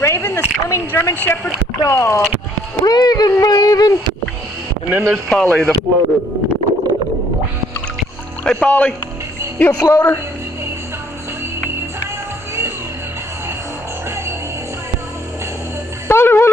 Raven, the swimming German Shepherd dog. Raven. And then there's Polly, the floater. Hey, Polly, you a floater? Polly,